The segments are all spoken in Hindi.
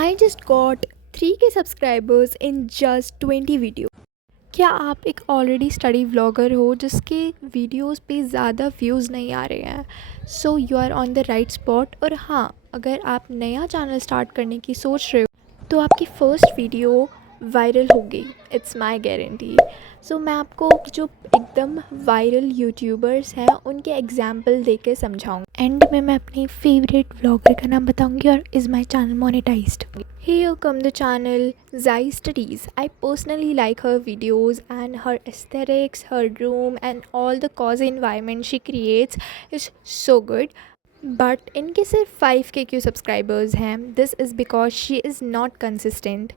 I just got 3K subscribers in just 20 video. क्या आप एक ऑलरेडी स्टडी व्लॉगर हो जिसके वीडियोस पे ज़्यादा व्यूज़ नहीं आ रहे हैं? So you are on the right spot. और हाँ, अगर आप नया चैनल स्टार्ट करने की सोच रहे हो तो आपकी फ़र्स्ट वीडियो वायरल होगी, इट्स माय गारंटी। सो मैं आपको जो एकदम वायरल यूट्यूबर्स हैं उनके एग्जाम्पल दे के समझाऊँगी। एंड में मैं अपनी फेवरेट व्लॉगर का नाम बताऊँगी और is my channel monetised. Here come the channel Zai Studies. I personally like her videos and her aesthetics, her room and all the cozy environment she creates is so good. But इनके सिर्फ 5K क्यों सब्सक्राइबर्स हैं? This is because she is not consistent.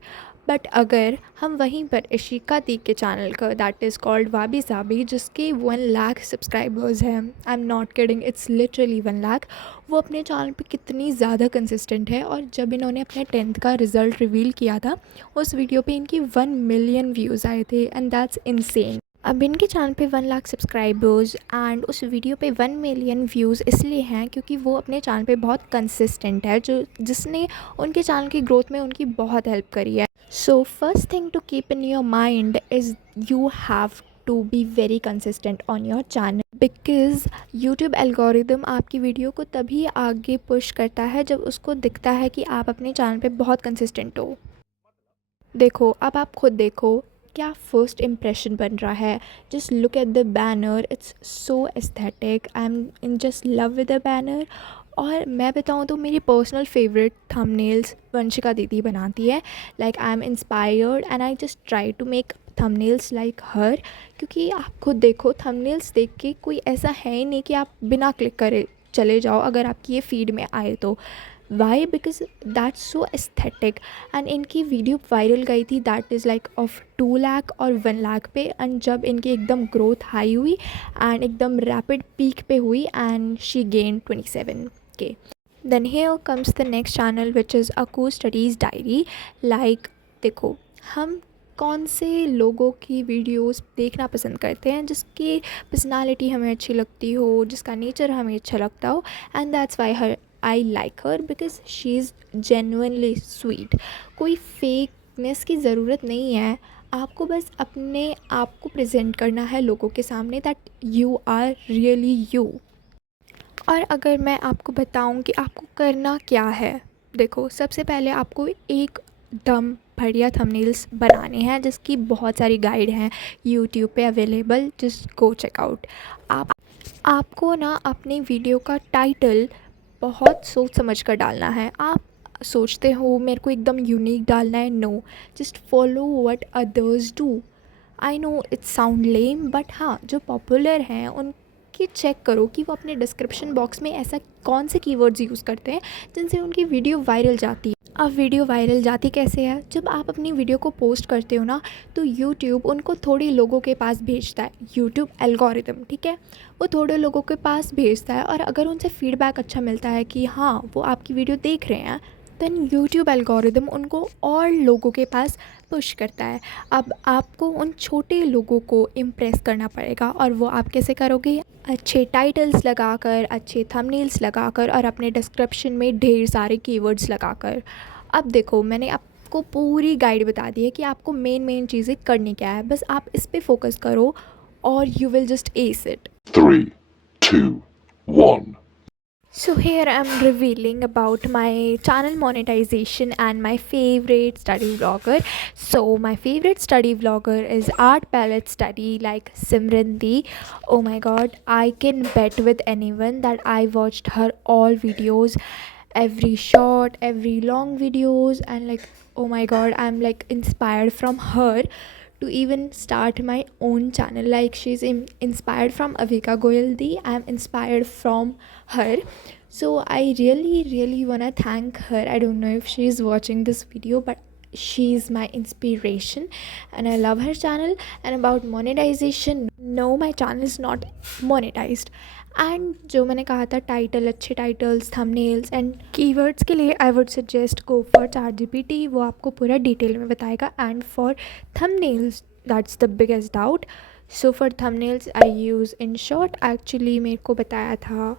But अगर हम वहीं पर इशिका दी के चैनल का दैट इज़ कॉल्ड वाबी साबी जिसके 1 लाख सब्सक्राइबर्स हैं, I am not kidding, it's literally 1 lakh, वो अपने चैनल पे कितनी ज़्यादा कंसिस्टेंट है। और जब इन्होंने अपने 10th का रिज़ल्ट रिवील किया था उस वीडियो पे इनकी 1 मिलियन व्यूज़ आए थे एंड दैट्स इनसेन। अब इनके चैनल पे 1 लाख सब्सक्राइबर्स एंड उस वीडियो पे 1 मिलियन व्यूज़ इसलिए हैं क्योंकि वो अपने चैनल पे बहुत कंसिस्टेंट है, जो जिसने उनके चैनल की ग्रोथ में उनकी बहुत हेल्प करी है। So first thing to keep in your mind is you have to be very consistent on your channel, because YouTube algorithm आपकी वीडियो को तभी आगे पुश करता है जब उसको दिखता है कि आप अपने चैनल पे बहुत कंसिस्टेंट हो। देखो, अब आप खुद देखो क्या फ़र्स्ट इम्प्रेशन बन रहा है। Just look at the banner, it's so aesthetic, I am in just love with the banner. और मैं बताऊँ तो मेरी पर्सनल फेवरेट थंबनेल्स वंशिका दीदी बनाती है। Like I am inspired and I just try to make thumbnails like her, क्योंकि आप खुद देखो थंबनेल्स देख के कोई ऐसा है ही नहीं कि आप बिना क्लिक करे चले जाओ अगर आपकी ये फीड में आए तो। Why? Because that's so aesthetic. And इनकी वीडियो वायरल गई थी that is like of 2 lakh और 1 लाख पे। एंड जब इनकी एकदम ग्रोथ हाई हुई एंड एकदम रैपिड पीक पे हुई and she gain 27K। Then here comes the next channel which is अकू स्टडीज़ डायरी। लाइक देखो, हम कौन से लोगों की वीडियोस देखना पसंद करते हैं जिसकी पर्सनालिटी हमें अच्छी लगती हो, जिसका नेचर हमें अच्छा लगता हो, and that's why her I like her because she is genuinely sweet. कोई फेकनेस की ज़रूरत नहीं है, आपको बस अपने आप को प्रेजेंट करना है लोगों के सामने that you are really you. और अगर मैं आपको बताऊं कि आपको करना क्या है, देखो सबसे पहले आपको एक दम बढ़िया थंबनेल्स बनाने हैं जिसकी बहुत सारी गाइड हैं यूट्यूब पे available, just go check out. आपको ना अपनी वीडियो का टाइटल बहुत सोच समझ कर डालना है। आप सोचते हो मेरे को एकदम यूनिक डालना है, no, just follow what others do. I know it sound lame but हाँ, जो पॉपुलर हैं उनकी चेक करो कि वो अपने डिस्क्रिप्शन बॉक्स में ऐसा कौन से कीवर्ड्स यूज़ करते हैं जिनसे उनकी वीडियो वायरल जाती है। अब वीडियो वायरल जाती कैसे है? जब आप अपनी वीडियो को पोस्ट करते हो ना तो यूट्यूब उनको थोड़ी लोगों के पास भेजता है, यूट्यूब एल्गोरिदम, ठीक है, वो थोड़े लोगों के पास भेजता है। और अगर उनसे फीडबैक अच्छा मिलता है कि हाँ वो आपकी वीडियो देख रहे हैं, देन यूट्यूब एल्गोरिदम उनको और लोगों के पास पुश करता है। अब आपको उन छोटे लोगों को इम्प्रेस करना पड़ेगा और वो आप कैसे करोगे? अच्छे टाइटल्स लगाकर, अच्छे थंबनेल्स लगाकर और अपने डिस्क्रिप्शन में ढेर सारे कीवर्ड्स लगाकर। अब देखो, मैंने आपको पूरी गाइड बता दी है कि आपको मेन चीज़ें करनी क्या है, बस आप इस पे फोकस करो और you will just S it. 3, 2, 1. So here I'm revealing about my channel monetization and my favorite study vlogger. So my favorite study vlogger is Art Palette Study, like Simranti. Oh my god, I can bet with anyone that I watched her all videos, every short, every long videos, and like oh my god, I'm like inspired from her to even start my own channel. Like she's inspired from Avika Goyaldi, I'm inspired from her. So I really wanna thank her. I don't know if she's watching this video, but she's my inspiration and I love her channel. And about monetization, no, my channel is not monetized. And जो मैंने कहा था टाइटल, अच्छे टाइटल्स, थंबनेल्स एंड कीवर्ड्स के लिए I would suggest go for ChatGPT, वो आपको पूरा डिटेल में बताएगा। And for thumbnails that's the biggest doubt. So for thumbnails I use in short, actually मेरे को बताया था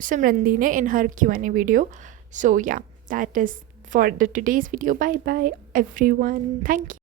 सिमरन दी ने इन हर Q&A video. So yeah that is for the today's video. Bye bye everyone. Thank you.